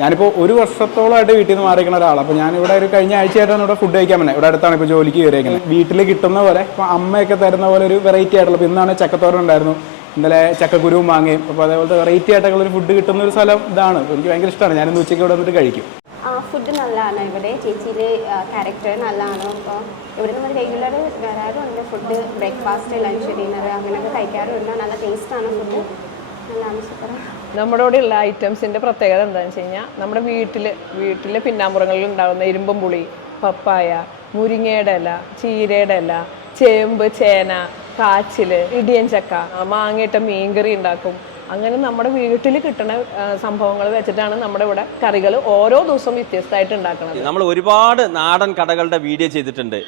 ഞാനിപ്പോൾ ഒരു വർഷത്തോളമായിട്ട് വീട്ടിൽ നിന്ന് മാറിയിരിക്കുന്ന ഒരാളാണ് അപ്പോൾ ഞാൻ ഇവിടെ ഒരു കഴിഞ്ഞ ആഴ്ചയായിട്ടാണ് ഇവിടെ ഫുഡ് കഴിക്കാൻ പറ്റുന്നത് ഇവിടെ അടുത്താണ് ഇപ്പോൾ ജോലിക്ക് കയറിയിരിക്കുന്നത്. വീട്ടിൽ കിട്ടുന്ന പോലെ ഇപ്പോൾ അമ്മയൊക്കെ തരുന്ന പോലെ ഒരു വെറൈറ്റി ആയിട്ടുള്ള ഇപ്പോൾ ഇന്നാണ് ചക്കത്തോരൻ ഉണ്ടായിരുന്നു. ഇന്നലെ ചക്കക്കുരുവും മാങ്ങയും. അപ്പോൾ അതേപോലത്തെ വെറൈറ്റി ആയിട്ടുള്ള ഒരു ഫുഡ് കിട്ടുന്ന ഒരു സ്ഥലം ഇതാണ്. എനിക്ക് ഭയങ്കര ഇഷ്ടമാണ് ഞാനിന്ന് ഉച്ചയ്ക്ക് ഇവിടെ വന്നിട്ട് കഴിക്കും. ഫുഡ് നല്ലതാണ് ഇവിടെ. ചേച്ചിയിലെ ക്യാരക്ടർ നല്ലതാണ്. അപ്പോൾ ഇവിടെ നമ്മൾ റെഗുലർ വരാറുണ്ട് ഫുഡ് ബ്രേക്ക്ഫാസ്റ്റ് ലഞ്ച് ഡിന്നർ അങ്ങനെയൊക്കെ കഴിക്കാറുണ്ട്. നല്ല ടേസ്റ്റാണ് ഫുഡ് നമ്മുടെ ഇവിടെ ഉള്ള ഐറ്റംസിന്റെ പ്രത്യേകത എന്താണെന്ന് വെച്ച് കഴിഞ്ഞാൽ നമ്മുടെ വീട്ടിൽ വീട്ടിലെ പിന്നാമ്പുറങ്ങളിൽ ഉണ്ടാകുന്ന ഇരുമ്പും പുളി പപ്പായ മുരിങ്ങയുടെ ഇല ചീരയുടെ ഇല ചേമ്പ് ചേന കാച്ചിൽ ഇടിയൻ ചക്ക മാങ്ങയിട്ട മീൻകറി ഉണ്ടാക്കും. അങ്ങനെ നമ്മുടെ വീട്ടിൽ കിട്ടുന്ന സംഭവങ്ങൾ വെച്ചിട്ടാണ് നമ്മുടെ ഇവിടെ കറികൾ ഓരോ ദിവസവും വ്യത്യസ്തമായിട്ട് ഉണ്ടാക്കുന്നത് നമ്മൾ ഒരുപാട് നാടൻ കടകളുടെ വീഡിയോ ചെയ്തിട്ടുണ്ട്.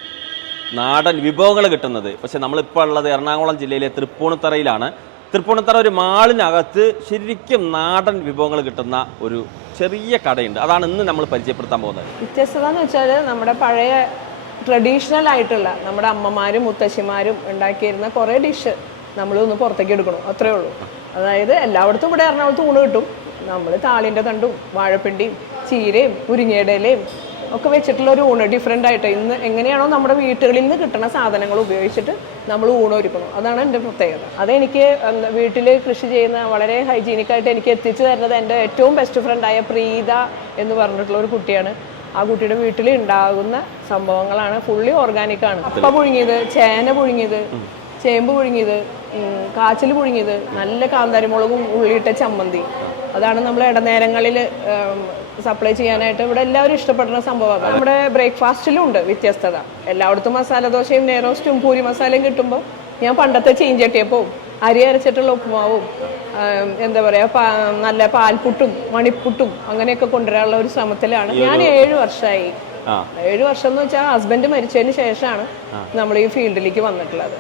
നാടൻ വിഭവങ്ങൾ കിട്ടുന്നത്. പക്ഷെ നമ്മളിപ്പോൾ ഉള്ളത് എറണാകുളം ജില്ലയിലെ തൃപ്പൂണിത്തറയിലാണ്. തൃപ്പൂണിത്തറ ഒരു മാളിനകത്ത് ശരിക്കും നാടൻ വിഭവങ്ങൾ കിട്ടുന്ന ഒരു ചെറിയ കടയുണ്ട്. അതാണ് ഇന്ന് നമ്മൾ പരിചയപ്പെടുത്താൻ പോകുന്നത്. വ്യത്യസ്തത എന്ന് വെച്ചാൽ നമ്മുടെ പഴയ ട്രഡീഷണൽ ആയിട്ടുള്ള നമ്മുടെ അമ്മമാരും മുത്തശ്ശിമാരും ഉണ്ടാക്കിയിരുന്ന കുറേ ഡിഷ് നമ്മളൊന്ന് പുറത്തേക്ക് എടുക്കണം. അത്രേ ഉള്ളൂ. അതായത് എല്ലായിടത്തും ഇവിടെ എറണാകുളത്ത് ഊണ് കിട്ടും. നമ്മൾ താളിന്റെ തണ്ടും വാഴപ്പിണ്ടിയും ചീരയും മുരിങ്ങയുടെ ഒക്കെ വെച്ചിട്ടുള്ള ഒരു ഊണ്. ഡിഫറെന്റ് ആയിട്ട് ഇന്ന് എങ്ങനെയാണോ നമ്മുടെ വീട്ടുകളിൽ നിന്ന് കിട്ടുന്ന സാധനങ്ങൾ ഉപയോഗിച്ചിട്ട് നമ്മൾ ഊണൊരുക്കണം. അതാണ് എന്റെ പ്രത്യേകത. അതെനിക്ക് വീട്ടിൽ കൃഷി ചെയ്യുന്ന വളരെ ഹൈജീനിക്കായിട്ട് എനിക്ക് എത്തിച്ചു തരുന്നത് എന്റെ ഏറ്റവും ബെസ്റ്റ് ഫ്രണ്ടായ പ്രീത എന്ന് പറഞ്ഞിട്ടുള്ള ഒരു കുട്ടിയാണ്. ആ കുട്ടിയുടെ വീട്ടിൽ ഉണ്ടാകുന്ന സംഭവങ്ങളാണ് ഫുള്ളി ഓർഗാനിക് ആണ്. അപ്പ പുഴുങ്ങിയത് ചേന പുഴുങ്ങിയത് ചേമ്പ് പുഴുങ്ങിയത് കാച്ചിൽ പുഴുങ്ങിയത് നല്ല കാന്താരിമുളകും ഉള്ളിയിട്ട ചമ്മന്തി. അതാണ് നമ്മൾ ഇടനേരങ്ങളിൽ സപ്ലൈ ചെയ്യാനായിട്ട് ഇവിടെ എല്ലാവരും ഇഷ്ടപ്പെടുന്ന സംഭവമാണ് നമ്മുടെ ബ്രേക്ക്ഫാസ്റ്റിലും ഉണ്ട് വ്യത്യസ്തത. എല്ലായിടത്തും മസാല ദോശയും നെയ്റോസ്റ്റും പൂരി മസാലയും കിട്ടുമ്പോൾ ഞാൻ പണ്ടത്തെ ചീഞ്ചട്ടിയപ്പവും അരി അരച്ചിട്ടുള്ള ഉപ്പുമാവും എന്താ പറയുക നല്ല പാൽപുട്ടും മണിപ്പുട്ടും അങ്ങനെയൊക്കെ കൊണ്ടുവരാനുള്ള ഒരു ശ്രമത്തിലാണ്. ഞാൻ ഏഴ് വർഷമായി ഏഴ് വർഷം എന്ന് വെച്ചാൽ ഹസ്ബൻഡ് മരിച്ചതിന് ശേഷമാണ് നമ്മൾ ഈ ഫീൽഡിലേക്ക് വന്നിട്ടുള്ളത്.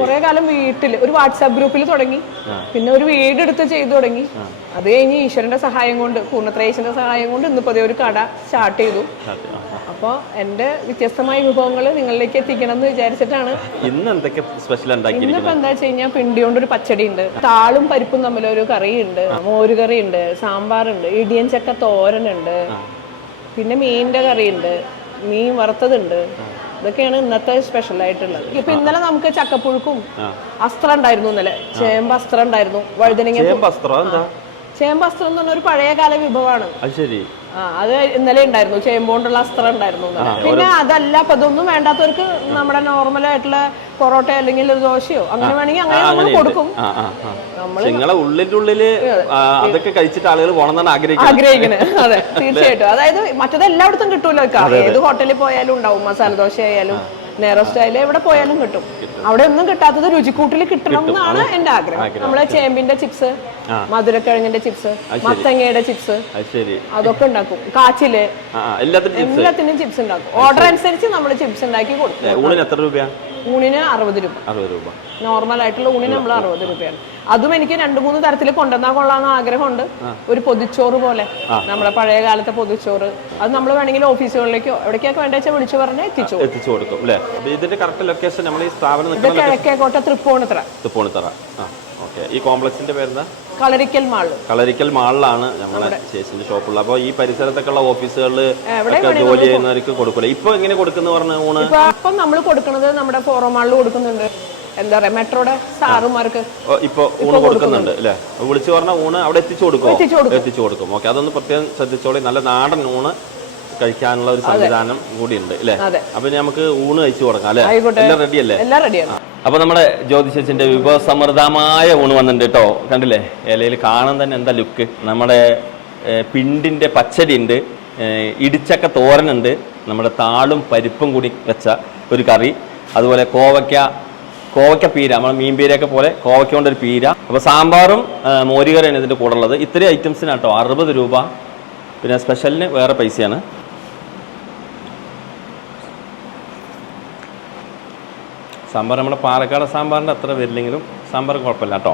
കുറെ കാലം വീട്ടിൽ ഒരു വാട്സാപ്പ് ഗ്രൂപ്പിൽ തുടങ്ങി. പിന്നെ ഒരു വീടെടുത്ത് ചെയ്തു തുടങ്ങി. അത് കഴിഞ്ഞ് ഈശ്വരന്റെ സഹായം കൊണ്ട് പൂർണത്രേശന്റെ സഹായം കൊണ്ട് ഇന്നിപ്പോ ഒരു കട സ്റ്റാർട്ട് ചെയ്തു. അപ്പോൾ എന്റെ വ്യത്യസ്തമായ വിഭവങ്ങൾ നിങ്ങളിലേക്ക് എത്തിക്കണം എന്ന് വിചാരിച്ചിട്ടാണ്. ഇന്ന് എന്തൊക്കെ സ്പെഷ്യൽ എന്താ വെച്ച് കഴിഞ്ഞാൽ പിണ്ടി കൊണ്ട് ഒരു പച്ചടി ഉണ്ട്. താളും പരിപ്പും തമ്മിലൊരു കറിയുണ്ട്. മോരുകറി ഉണ്ട് സാമ്പാറുണ്ട് ഇടിയൻ ചക്ക തോരനുണ്ട്. പിന്നെ മീനിന്റെ കറിയുണ്ട്. മീൻ വറുത്തതുണ്ട്. ഇതൊക്കെയാണ് ഇന്നത്തെ സ്പെഷ്യൽ ആയിട്ടുള്ളത്. ഇപ്പൊ ഇന്നലെ നമുക്ക് ചക്കപ്പുഴുക്കും അസ്ത്രം ഉണ്ടായിരുന്നു ഇന്നലെ. ചേമ്പ് അസ്ത്രം ഉണ്ടായിരുന്നു. വഴുതനങ്ങ ചേമ്പ് അസ്ത്രം? എന്ന് പറഞ്ഞ ഒരു പഴയകാല വിഭവമാണ്. ശരി. അത് ഇന്നലെ ഉണ്ടായിരുന്നു ചേമ്പോണ്ടുള്ള അസ്ത്രം ഉണ്ടായിരുന്നു. പിന്നെ അതല്ല അപ്പൊ ഇതൊന്നും വേണ്ടാത്തവർക്ക് നമ്മുടെ നോർമൽ ആയിട്ടുള്ള പൊറോട്ട അല്ലെങ്കിൽ ഒരു ദോശയോ അങ്ങനെ വേണമെങ്കിൽ അങ്ങനെ നമ്മൾ കൊടുക്കും. നിങ്ങളെ ഉള്ളിന്റെ ഉള്ളിൽ അതൊക്കെ കഴിച്ചിട്ട് ആളുകൾ പോകണമെന്നാണ് ആഗ്രഹിക്കുന്നത്. ആഗ്രഹിക്കുന്നത്. അതെ തീർച്ചയായിട്ടും. അതായത് മറ്റത് എല്ലായിടത്തും കിട്ടൂലോ ഏത് ഹോട്ടലിൽ പോയാലും ഉണ്ടാവും മസാല ദോശ ആയാലും നെയറോസ്റ്റ് സ്റ്റൈൽ എവിടെ പോയാലും കിട്ടും. അവിടെ ഒന്നും കിട്ടാത്തത് രുചിക്കൂട്ടിൽ കിട്ടണം എന്നാണ് എന്റെ ആഗ്രഹം. നമ്മളെ ചേമ്പിന്റെ ചിപ്സ് മധുരക്കിഴങ്ങിന്റെ ചിപ്സ് മത്തങ്ങയുടെ ചിപ്സ് അതൊക്കെ ഉണ്ടാക്കും. കാച്ചിൽ എല്ലാത്തിനും ചിപ്സ് ഉണ്ടാക്കും. ഓർഡർ അനുസരിച്ച് നമ്മൾ ചിപ്സ് ഉണ്ടാക്കി കൊടുക്കും. എത്ര രൂപയാ? ഊണിന് അറുപത് രൂപ. അറുപത് രൂപ. നോർമൽ ആയിട്ടുള്ള ഊണിന് നമ്മൾ അറുപത് രൂപയാണ്. അതും എനിക്ക് രണ്ട് മൂന്ന് തരത്തിൽ കൊണ്ടുവന്നാൽ കൊള്ളാന്ന് ആഗ്രഹമുണ്ട്. ഒരു പൊതിച്ചോറ് പോലെ. നമ്മുടെ പഴയ കാലത്തെ പൊതിച്ചോറ്. അത് നമ്മൾ വേണമെങ്കിൽ ഓഫീസുകളിലേക്കോ എവിടേക്കൊക്കെ വേണ്ട വെച്ചാൽ വിളിച്ചു പറഞ്ഞാൽ എത്തിച്ചു. എത്തിച്ചു കൊടുക്കും അല്ലേ? ഇതിന്റെ കറക്റ്റ് ലൊക്കേഷൻ നമ്മൾ ഈ സ്ഥാപനം കിഴക്കേക്കോട്ട തൃപ്പൂണിത്തറ. തൃപ്പൂണിത്തറ. ഈ കോംപ്ലക്സിന്റെ പേരെന്താ? കളരിക്കൽ മാൾ കളരിക്കൽ മാളിലാണ് നമ്മളെ ചേച്ചിന്റെ ഷോപ്പുള്ളത്. അപ്പൊ ഈ പരിസരത്തൊക്കെ ഉള്ള ഓഫീസുകളിൽ ജോലി ചെയ്യുന്നവർക്ക് കൊടുക്കില്ല ഇപ്പൊ എങ്ങനെ കൊടുക്കുന്ന പറഞ്ഞ ഊണ്? ഇപ്പൊ നമ്മൾ കൊടുക്കുന്നത് നമ്മുടെ ഫോറോ മാളിൽ കൊടുക്കുന്നുണ്ട്. എന്താ പറയാ മെട്രോയുടെ സാറുമാർക്ക് ഇപ്പൊ ഊണ് കൊടുക്കുന്നുണ്ട്. അല്ലെ? വിളിച്ചു പറഞ്ഞ ഊണ് അവിടെ എത്തിച്ചു കൊടുക്കും എത്തിച്ചു കൊടുക്കും. കൊടുക്കും. ഓക്കെ. അതൊന്ന് പ്രത്യേകം ശ്രദ്ധിച്ചോളി. നല്ല നാടൻ ഊണ് കഴിക്കാനുള്ള ഒരു സംവിധാനം കൂടി ഉണ്ട് അല്ലേ അപ്പൊ നമുക്ക് ഊണ് കഴിച്ചു തുടങ്ങാം അല്ലെ. എല്ലാം റെഡി അല്ലേ? എല്ലാം റെഡിയാണ് അപ്പൊ നമ്മുടെ ജ്യോതിഷത്തിന്റെ വിഭവസമൃദ്ധമായ ഊണ് വന്നിട്ടുണ്ട് കേട്ടോ. കണ്ടില്ലേ? ഇലയിൽ കാണാൻ തന്നെ എന്താ ലുക്ക്? നമ്മുടെ പിണ്ടിന്റെ പച്ചടി ഉണ്ട് ഇടിച്ചക്ക തോരനുണ്ട് നമ്മുടെ താളും പരിപ്പും കൂടി വെച്ച ഒരു കറി അതുപോലെ കോവയ്ക്ക കോവയ്ക്ക പീര നമ്മൾ മീൻ പീരയൊക്കെ പോലെ കോവയ്ക്ക കൊണ്ടൊരു പീര. അപ്പോൾ സാമ്പാറും മോരുകറിയാണ് ഇതിന്റെ കൂടെ ഉള്ളത്. ഇത്രയും ഐറ്റംസിനാട്ടോ അറുപത് രൂപ. പിന്നെ സ്പെഷ്യലിന് വേറെ പൈസയാണ്. സാമ്പാർ നമ്മുടെ പാലക്കാട് സാമ്പാറിന്റെ അത്ര വരില്ലെങ്കിലും സാമ്പാർ കുഴപ്പമില്ല കേട്ടോ.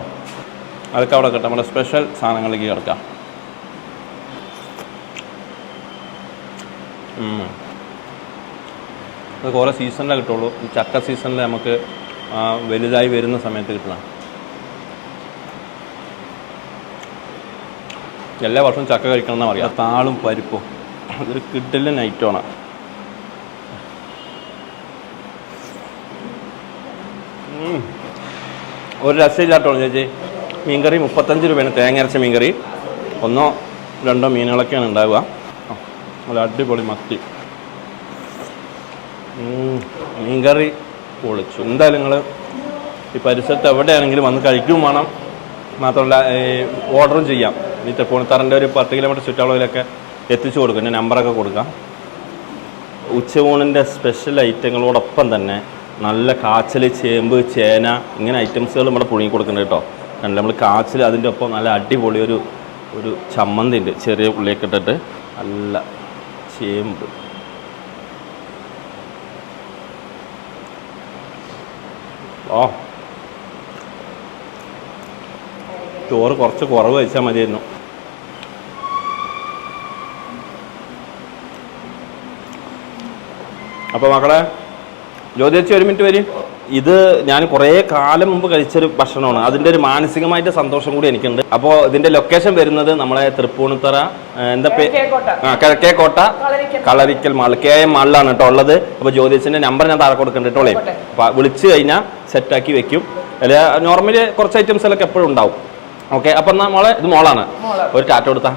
അതൊക്കെ അവിടെ കിട്ടും. നമ്മുടെ സ്പെഷ്യൽ സാധനങ്ങളിലേക്ക് കിടക്കാം. അത് കുറേ സീസണിലേ കിട്ടുള്ളൂ. ചക്ക സീസണിൽ നമുക്ക് വലുതായി വരുന്ന സമയത്ത് കിട്ടണം. എല്ലാ വർഷവും ചക്ക കഴിക്കണം എന്നാണ് പറയാം. താളും പരിപ്പും. അതൊരു കിട്ടലിന് നൈറ്റാണ് ഒരു രസമില്ലാട്ടോ ചേച്ചി. മീൻകറി മുപ്പത്തഞ്ച് രൂപയാണ്. തേങ്ങ അരച്ച മീൻകറി. ഒന്നോ രണ്ടോ മീനുകളൊക്കെയാണ് ഉണ്ടാവുക. നല്ല അടിപൊളി മത്തി. മീൻകറി പൊളിച്ചു. എന്തായാലും നിങ്ങൾ ഈ പരിസരത്ത് എവിടെയാണെങ്കിലും വന്ന് കഴിക്കും വേണം. മാത്രമല്ല ഓർഡറും ചെയ്യാം. ഈ തെപ്പൂണിത്തറന്റെ ഒരു പത്ത് കിലോമീറ്റർ ചുറ്റളവിലൊക്കെ എത്തിച്ചു കൊടുക്കും. എന്റെ നമ്പറൊക്കെ കൊടുക്കാം. ഉച്ചയൂണിന്റെ സ്പെഷ്യൽ ഐറ്റങ്ങളോടൊപ്പം തന്നെ നല്ല കാച്ചൽ ചേമ്പ് ചേന ഇങ്ങനെ ഐറ്റംസുകൾ നമ്മുടെ പുഴുങ്ങി കൊടുക്കുന്നുണ്ട് കേട്ടോ. കണ്ടില്ല? നമ്മൾ കാച്ചൽ അതിന്റെ ഒപ്പം നല്ല അടിപൊളി ഒരു ഒരു ചമ്മന്തി ഉണ്ട് ചെറിയ ഉള്ളിയൊക്കെ ഇട്ടിട്ട് നല്ല ചേമ്പ്. ഓ ചോറ് കുറച്ച് കുറവ് വെച്ചാൽ മതിയായിരുന്നു. അപ്പോൾ മക്കളെ ജ്യോതിച്ചി ഒരു മിനിറ്റ് വരും. ഇത് ഞാൻ കുറേ കാലം മുമ്പ് കഴിച്ചൊരു ഭക്ഷണമാണ്. അതിന്റെ ഒരു മാനസികമായിട്ട് സന്തോഷം കൂടി എനിക്കുണ്ട്. അപ്പോൾ ഇതിന്റെ ലൊക്കേഷൻ വരുന്നത് നമ്മളെ തൃപ്പൂണിത്തറ എന്താ പേ ആ Kizhakkekotta Kalarikkal. Mall K M മാളിലാണ് കേട്ടോ ഉള്ളത്. അപ്പോൾ ജ്യോതിച്ചിന്റെ നമ്പർ ഞാൻ താഴെ കൊടുക്കുന്നുണ്ട് കേട്ടോളേ അപ്പോൾ വിളിച്ച് കഴിഞ്ഞാൽ സെറ്റാക്കി വെക്കും. അല്ലെ നോർമലി കുറച്ച് ഐറ്റംസിലൊക്കെ എപ്പോഴും ഉണ്ടാവും. ഓക്കെ അപ്പം എന്നാൽ മോളെ? ഇത് മോളാണ്. ഒരു ടാറ്റ കൊടുത്താ.